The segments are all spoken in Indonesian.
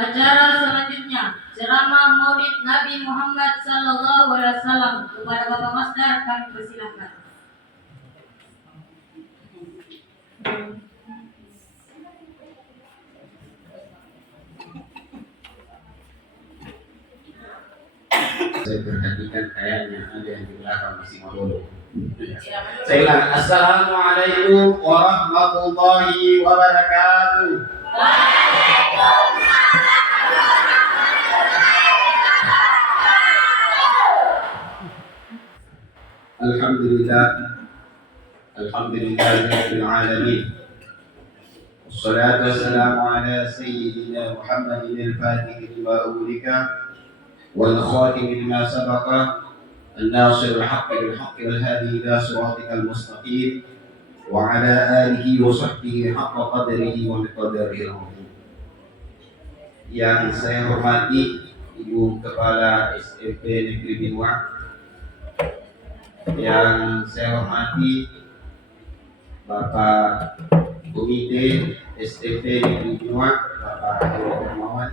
Acara selanjutnya ceramah Maulid Nabi Muhammad SAW. Kepada Bapak Masdar kami persilahkan. Saya perhatikan kayaknya ada yang di belakang masih mau. Saya ulang. Assalamualaikum warahmatullahi wabarakatuh. Alhamdulillah, Rabbil alamin. Wassalatu wassalamu ala sayyidina Muhammadin al-Fatih lima ulika wal khatim lima sabaqa الناصر الحق بالحق والهادي إلى صراطك المستقيم وعلى آله وصحبه حق قدره ومقداره العظيم. Yang saya hormati Ibu Kepala SMP Negeri Binuak, yang saya hormati Bapak Komite SMP Negeri Binuak, Bapak Haji Hermawan,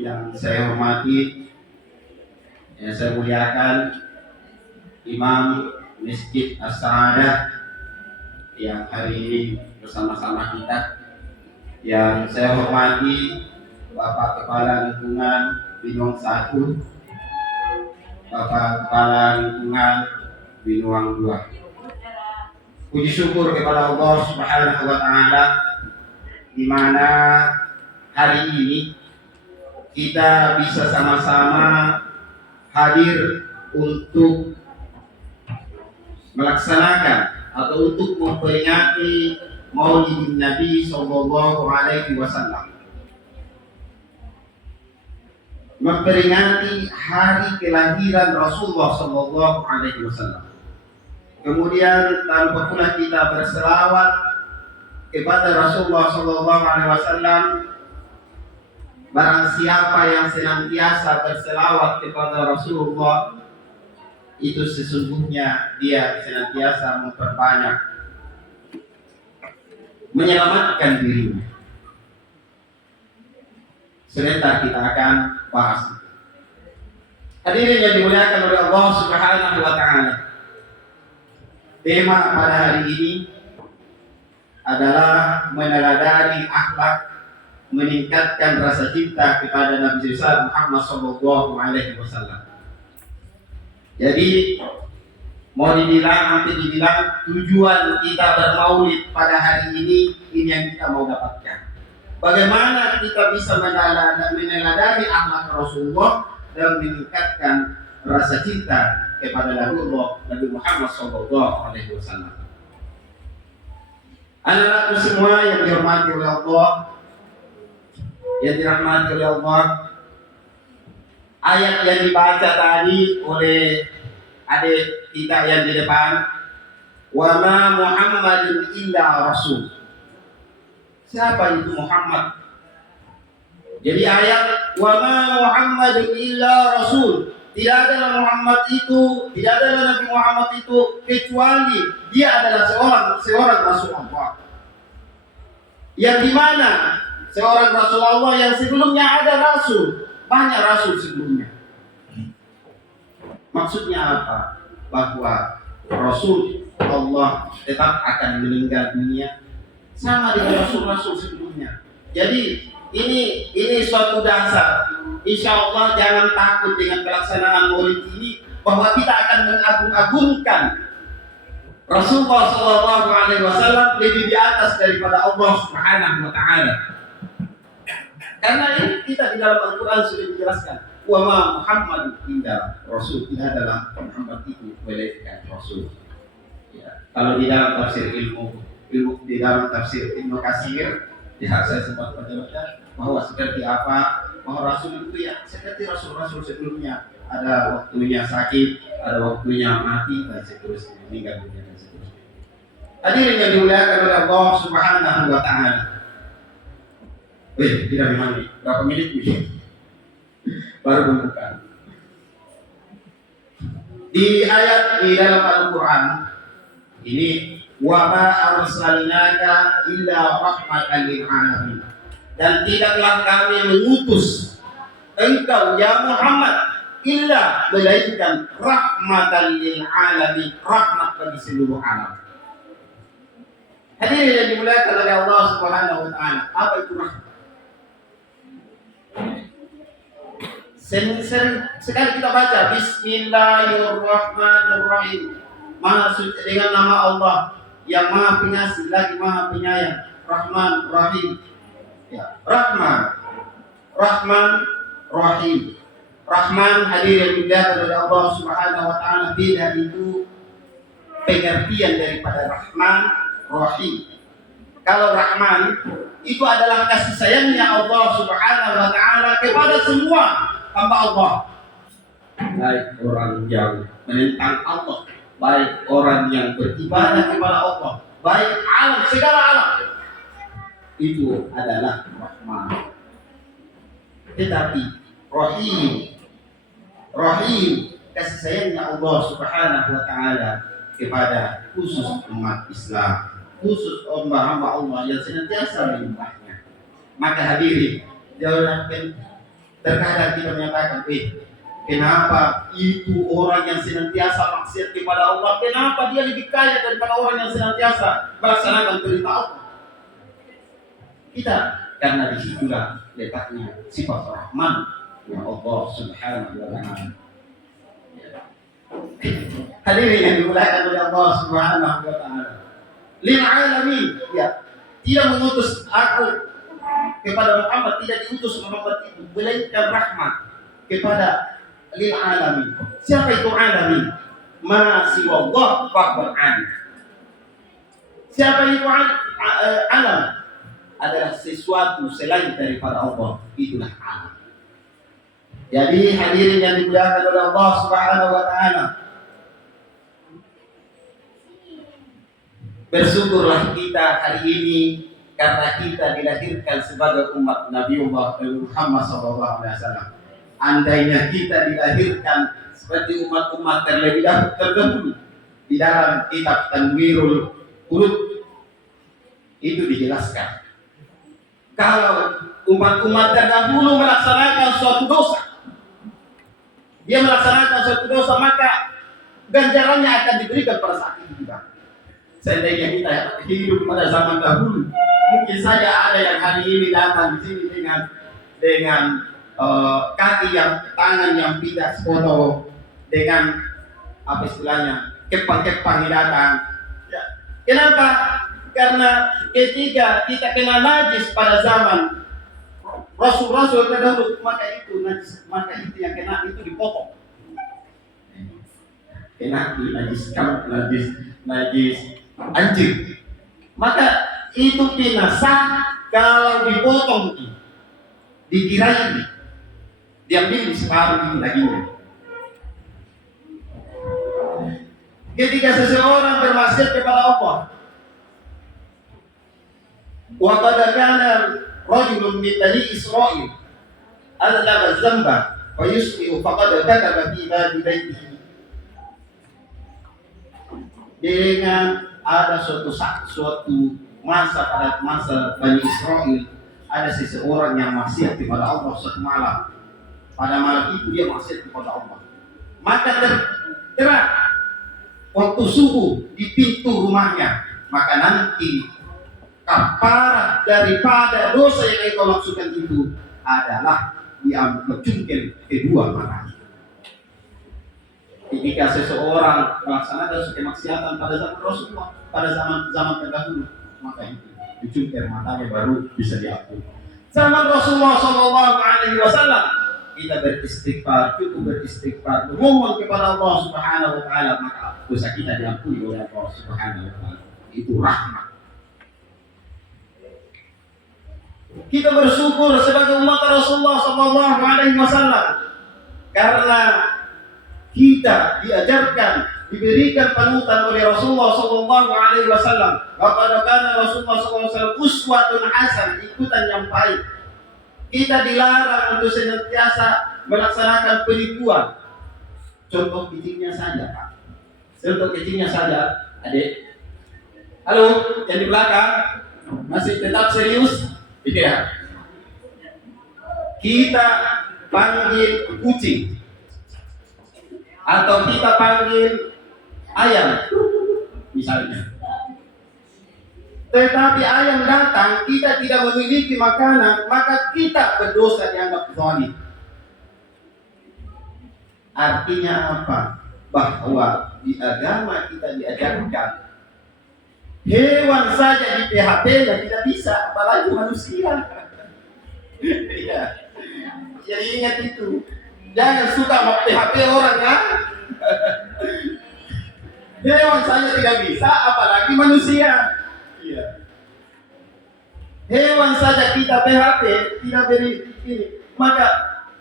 yang saya hormati, yang saya muliakan Imam Masjid As-Sa'adah yang hari ini bersama-sama kita, yang saya hormati Bapak Kepala Lingkungan Binuang 1, Bapak Kepala Lingkungan Binuang 2. Puji syukur kepada Allah Subhanahu wa Ta'ala, di mana hari ini kita bisa sama-sama hadir untuk melaksanakan atau untuk memperingati Maulid Nabi Sallallahu Alaihi Wasallam, memperingati hari kelahiran Rasulullah Sallallahu Alaihi Wasallam. Kemudian tanpa pula kita berselawat kepada Rasulullah Sallallahu Alaihi Wasallam, barang siapa yang senantiasa berselawat kepada Rasulullah, itu sesungguhnya dia senantiasa memperbanyak, menyelamatkan dirinya. Sebentar kita akan bahas. Hadirin yang dimuliakan oleh Allah Subhanahu wa Ta'ala, tema pada hari ini adalah meneladani akhlak, meningkatkan rasa cinta kepada Nabi besar Muhammad Sallallahu Alaihi Wasallam. Jadi mau dibilang tujuan kita bermaulid pada hari ini yang kita mau dapatkan. Bagaimana kita bisa meneladani akhlak Rasulullah dan meningkatkan rasa cinta kepada Nabi Muhammad Sallallahu Alaihi Wasallam. Anak-anakku semua yang dihormati oleh Allah, yang dirahmati oleh Allah, ayat yang dibaca tadi oleh adik kita yang di depan, wa ma Muhammadun illa rasul. Siapa itu Muhammad? Jadi ayat wa ma Muhammadun illa rasul, tidak adalah Muhammad itu, tidak adalah Nabi Muhammad itu kecuali dia adalah seorang Rasul Allah. Yang dimana seorang Rasul Allah yang sebelumnya ada Rasul, banyak Rasul sebelumnya. Maksudnya apa? Bahwa Rasul Allah tetap akan meninggal dunia sama dengan Rasul-Rasul sebelumnya. Jadi ini suatu dasar. Insya Allah jangan takut dengan pelaksanaan Maulid ini, bahwa kita akan mengagung-agungkan Rasulullah SAW lebih di atas daripada Allah Subhanahu wa Ta'ala. Karena ini kita di dalam Al-Quran sudah dijelaskan, wa ma Muhammad illa rasul, tidak adalah Muhammad itu melainkan Rasul. Ya, kalau di dalam tafsir ilmu di dalam tafsir Ibnu Katsir, ya saya sempat baca bahwa seperti apa, bahwa Rasul itu ya seperti Rasul-Rasul sebelumnya, ada waktunya sakit, ada waktunya mati dan seterusnya, meninggal dunia dan seterusnya. Hadirin yang dimuliakan oleh Allah Subhanahu wa Ta'ala. Tidak memang berapa menit ini? Baru membuka. Di ayat di dalam Al-Quran ini wa ma arsalnaka illa rahmatan lil alamin. Dan tidaklah kami mengutus engkau ya Muhammad illa melainkan rahmatan lil alamin, rahmat bagi seluruh alam. Hadirin yang dimuliakan oleh Allah Subhanahu wa taala, apa itu rahmat? Sering sekali kita baca Bismillahirrahmanirrahim. Maha suci dengan nama Allah yang Maha Pengasih lagi Maha Penyayang, Rahman Rahim. Ya, Rahman, Rahman Rahim. Rahman hadir yang dimuliakan oleh Allah Subhanahu wa taala, beda itu pengertian daripada Rahman Rahim. Kalau Rahman itu adalah kasih sayangnya Allah Subhanahu wa taala kepada semua hamba Allah, baik orang yang menentang Allah, baik orang yang beribadah kepada Allah, baik alam, segala alam, itu adalah Rahman. Tetapi Rahim, Rahim kasih sayangnya Allah Subhanahu wa taala kepada khusus umat Islam, khusus hamba-hamba Allah yang senantiasa menyembahnya. Maka hadirin, jangan terkadang kita menyatakan, kenapa itu orang yang senantiasa maksiat kepada Allah, kenapa dia lebih kaya daripada orang yang senantiasa melaksanakan perintah Allah? Kita, karena disitulah letaknya sifat Rahman yang Allah Subhanahu wa taala. Hadirin yang dimuliakan oleh Allah Subhanahu wa taala. Lil alamin, ya, tidak mengutus aku kepada Muhammad, tidak diutus Muhammad itu melainkan rahmat kepada lil alamin. Siapa itu alamin? Ma siwallah faqul alim. Siapa itu alam? Adalah sesuatu selain daripada Allah, itulah alam. Jadi hadirin yang dimuliakan oleh Allah Subhanahu wa taala, bersyukurlah kita hari ini karena kita dilahirkan sebagai umat Nabiullah Muhammad SAW. Andainya kita dilahirkan seperti umat-umat terlebih terdahulu, di dalam kitab Tanwirul Qulub itu dijelaskan, kalau umat-umat terdahulu melaksanakan suatu dosa, dia melaksanakan suatu dosa, maka ganjarannya akan diberikan pada saat itu juga. Seandainya kita hidup pada zaman dahulu, mungkin saja ada yang hari ini datang di sini dengan kaki yang, tangan yang tidak foto, dengan apa istilahnya, kepang-kepang datang. Ya. Kenapa? Karena ketika kita kena najis pada zaman Rasul-Rasul terdahulu, maka itu najis, maka itu yang kena itu dipotong. Kena najis kamu, najis anjing, maka itu binasa kalau dipotong, dikirain diambil separuh lagi. Ketika seseorang bermaksiat kepada Allah, wa qad kana rajulun min bani Israil adlama dzamba wa yusbihu faqad kataba fi baitihi. Dengan ada suatu masa, pada masa Bani Israel, ada seseorang yang maksiat kepada Allah suatu malam. Pada malam itu dia maksiat kepada Allah. Maka terang waktu subuh di pintu rumahnya. Maka nanti kafarat daripada dosa yang kau lakukan itu adalah diambil cungkil kedua matanya. Ketika seseorang melaksanakan suatu kemaksiatan pada zaman Rasulullah, pada zaman terdahulu, maka itu dicungkir matanya baru bisa diampuni. Zaman Rasulullah SAW, kita beristighfar, cukup beristighfar, memohon kepada Allah Subhanahu wa taala, maka dosa kita diampuni oleh Allah Subhanahu wa taala. Itu rahmat. Kita bersyukur sebagai umat Rasulullah SAW karena kita diajarkan, diberikan panutan oleh Rasulullah SAW. Bahwa Rasulullah SAW uswatun hasan, ikutan yang baik. Kita dilarang untuk senantiasa melaksanakan penipuan. Contoh kecilnya saja, Pak. Contoh kecilnya saja, adik. Halo, yang di belakang masih tetap serius? Iya. Kita panggil kucing atau kita panggil ayam misalnya. Tetapi ayam datang, kita tidak memiliki makanan, maka kita berdosa dianggap zalim. Artinya apa? Bahwa di agama kita diajarkan hewan saja di PHP dan tidak bisa, apalagi manusia. Iya. Jadi ingat itu. Jangan suka PHP orang ya. Hewan saja tidak bisa, apalagi manusia. Iya. Hewan saja kita PHP, tidak beri ini, maka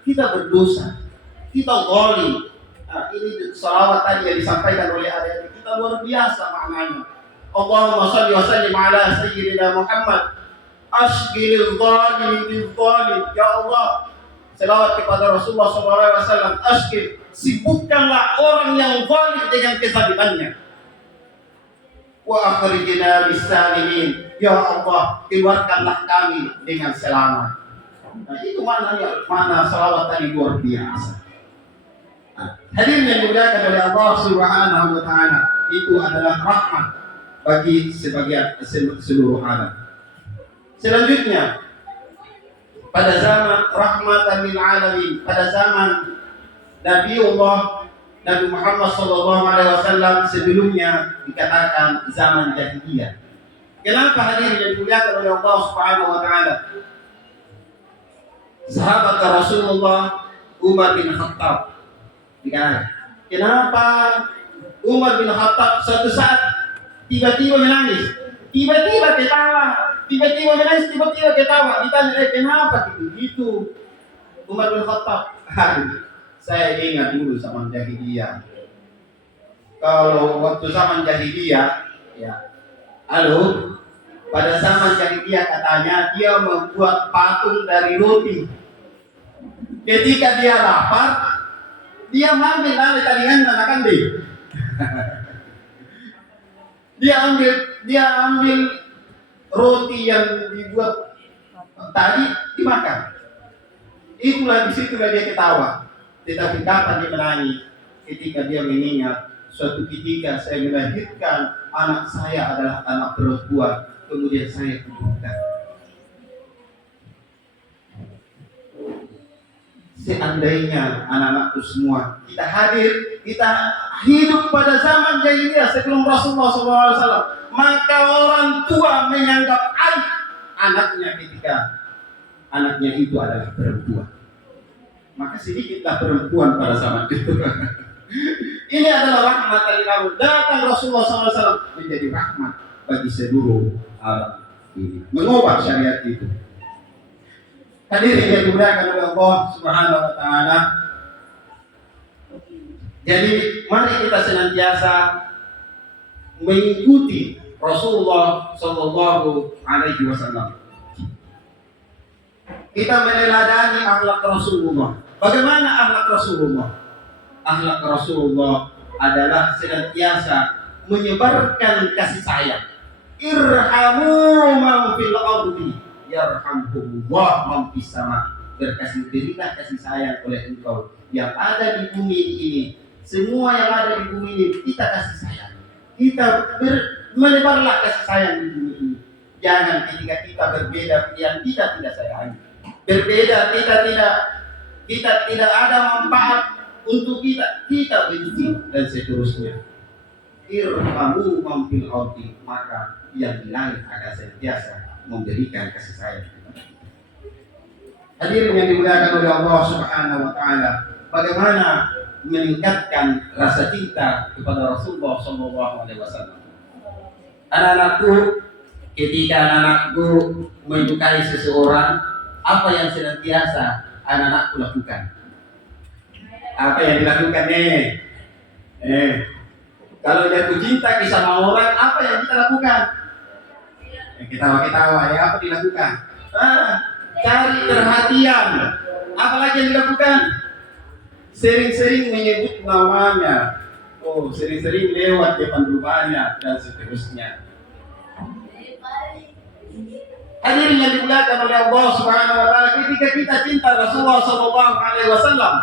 kita berdosa, kita zalim. Nah, ini salawat tadi yang disampaikan oleh adik kita luar biasa maknanya. Allahumma shalli wa sallim ala sayyidina Muhammad. Ashghilil zalimin bil zalim. Ya Allah, selawat kepada Rasulullah SAW. Ashghil, sibukkanlah orang yang zalim dengan kezalimannya. Wa akhrijna bis salimin. Ya Allah, keluarkanlah kami dengan selamat. Nah, itu mana salawat tadi luar biasa. Nah, hadirin yang dimuliakan oleh Allah Subhanahu wa taala, itu adalah rahmat bagi seluruh alam. Selanjutnya, pada zaman rahmatan lil alamin, pada zaman Nabi Muhammad sallallahu alaihi wasallam, sebelumnya dikatakan zaman jahiliyah. Kenapa hadirin yang dimuliakan oleh Allah Subhanahu wa taala? Sahabat Rasulullah Umar bin Khattab dikatakan, kenapa Umar bin Khattab suatu saat tiba-tiba menangis, tiba-tiba ketawa, tiba-tiba menangis, tiba-tiba ketawa. Ditanya, kenapa gitu? Umar bin Khattab, saya ingat dulu zaman jahiliyah. Kalau waktu zaman jahiliyah, ya, halo, pada zaman jahiliyah katanya dia membuat patung dari roti. Ketika dia lapar, dia ambil talian makan deh. Dia ambil roti yang dibuat tadi dimakan. Disitulah dia ketawa. Tetapi kapan dia menangis? Ketika dia mengingat suatu ketika saya melahirkan anak saya adalah anak perempuan, kemudian saya kuburkan. Seandainya anak-anakku semua kita hadir, kita hidup pada zaman jahiliyah sebelum Rasulullah SAW, maka orang tua menyanggap aib anaknya ketika anaknya itu adalah perempuan. Maka sedikitlah perempuan pada zaman itu. Ini adalah rahmat dari Allah. Datang Rasulullah SAW menjadi rahmat bagi seluruh alam ini, mengubah syariat itu. Hadirin yang dimuliakan oleh Allah Subhanahu wa taala. Jadi mari kita senantiasa mengikuti Rasulullah sallallahu alaihi wasallam. Kita meneladani akhlak Rasulullah. Bagaimana akhlak Rasulullah? Akhlak Rasulullah adalah senantiasa menyebarkan kasih sayang. Irhamu man fil ardi yarhamkumullah man fis sama. Berilah kasih sayang oleh engkau yang ada di bumi ini. Semua yang ada di bumi ini kita kasih sayang. Menebarlah kasih sayang di bumi ini. Jangan ketika kita berbeda yang kita tidak sayangi. Berbeda kita tidak ada manfaat untuk kita benci dan seterusnya. Irhamu man fil ardi, maka yang di langit akan senantiasa memberikan kasih sayang. Hadirin yang dimuliakan oleh Allah Subhanahu wa taala, bagaimana meningkatkan rasa cinta kepada Rasulullah sallallahu alaihi wasallam. Anak-anakku, ketika anak-anakku menyukai seseorang, apa yang senantiasa anak-anakku lakukan? Apa yang dilakukan nih? Kalau jatuh cinta sama orang, apa yang kita lakukan? Ketawa-ketawa ya, apa dilakukan? Cari perhatian. Apalagi yang dilakukan? Sering-sering menyebut namanya. Sering-sering lewat depan rumahnya dan seterusnya. Hadirin yang dimuliakan oleh Allah Subhanahu wa taala, ketika kita cinta Rasulullah sallallahu alaihi wasallam,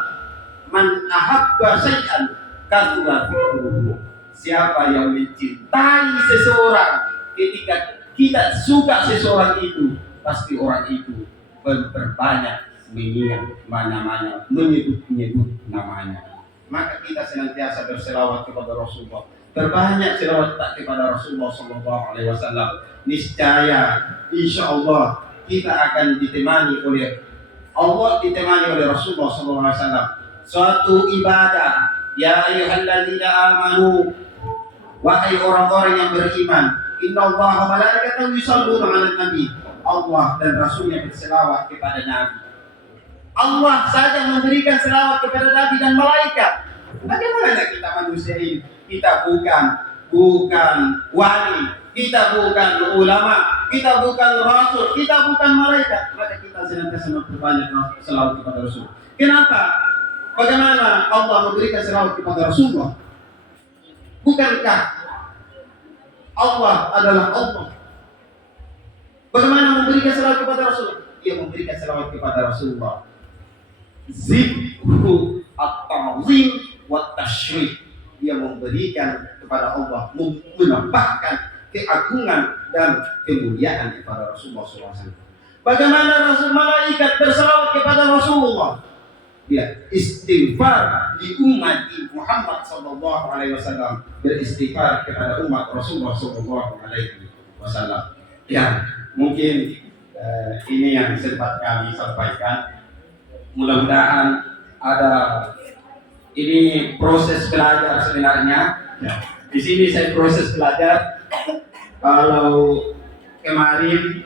man ahabba syai'an kathura dzikruhu. Siapa yang mencintai seseorang, ketika kita suka seseorang itu, pasti orang itu berbanyak mengingat namanya, menyebut namanya. Maka kita senantiasa berselawat kepada Rasulullah, berbanyak selawat kepada Rasulullah sallallahu alaihi wasallam. Niscaya insya Allah kita akan ditemani oleh Allah, ditemani oleh Rasulullah sallallahu alaihi wasallam. Suatu ibadah, ya ayyuhalladzina amanu, wahai orang-orang yang beriman, innallaha wa malaikatahu yusholluna 'alan nabi. Allah dan Rasulnya berselawat kepada Nabi. Allah saja memberikan selawat kepada Nabi dan malaikat. Bagaimana kita manusia ini? Kita bukan wali, kita bukan ulama, kita bukan rasul, kita bukan malaikat. Maka kita senantiasa memperbanyak selawat kepada Rasul. Kenapa? Bagaimana Allah memberikan selawat kepada Rasulullah? Bukankah Allah adalah Allah? Bagaimana memberikan selawat kepada Rasul? Dia memberikan selawat kepada Rasulullah. Zikru at-ta'zim wa tashrif. Dia memberikan kepada Allah, menambahkan keagungan dan kemuliaan kepada Rasulullah SAW. Bagaimana Rasul malaikat berselawat kepada Rasulullah? Dia istighfar di umat Muhammad sallallahu alaihi wasallam, beristighfar kepada umat Rasulullah sallallahu alaihi wasallam. Ya, mungkin ini yang sempat kami sampaikan. Mudah-mudahan ada ini proses belajar sebenarnya. Ya. Di sini saya proses belajar. Kalau kemarin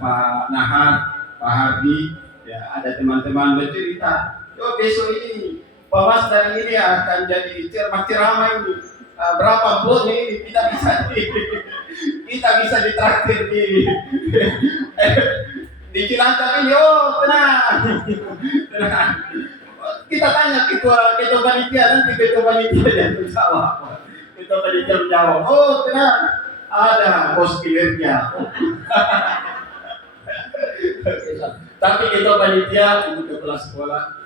Pak Nahar, Pak Hardi, ya ada teman-teman bercerita, besok ini Pak Mas dari ini akan jadi ceramah ini. Berapa blog ini kita bisa ditraktir di Cilacap ini. Oh tenang. Kita tanya ketua panitia, nanti ketua panitia yang menjawab. Ketua panitia menjawab, oh tenang, ada bos kinerja. Tapi ketua panitia untuk kepala sekolah,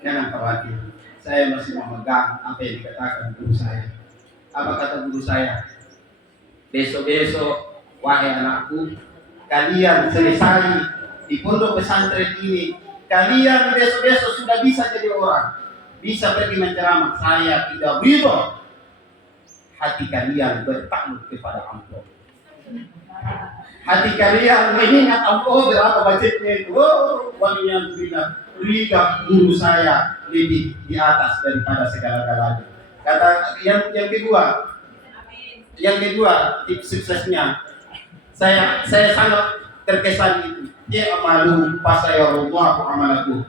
jangan khawatir, saya masih memegang apa yang dikatakan guru saya. Apa kata guru saya? Besok-besok, wahai anakku, kalian selesai di pondok pesantren ini, kalian besok-besok sudah bisa jadi orang, bisa pergi menceramah. Saya tidak ridho hati kalian bertakluk kepada amplop. Hati kalian mengingat amplop berapa budgetnya itu. Oh, walinya Rida guru saya lebih di atas daripada segala-galanya. Kata yang kedua tips suksesnya, saya sangat terkesan itu. I'malu fasayarallahu amalakum.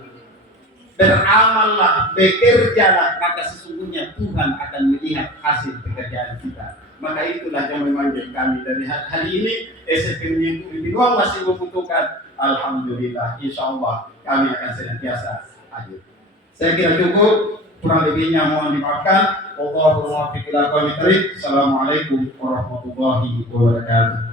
Beramallah, bekerjalah, maka sesungguhnya Tuhan akan melihat hasil pekerjaan kita. Maka itulah yang memanggil kami dari hari ini. SMP Negeri 2 masih membutuhkan. Alhamdulillah, insyaallah kami akan senantiasa hadir. Saya kira cukup. Kurang lebihnya mohon dimaafkan. Wallahul muwaffiq ila aqwamit thoriq. Assalamualaikum warahmatullahi wabarakatuh.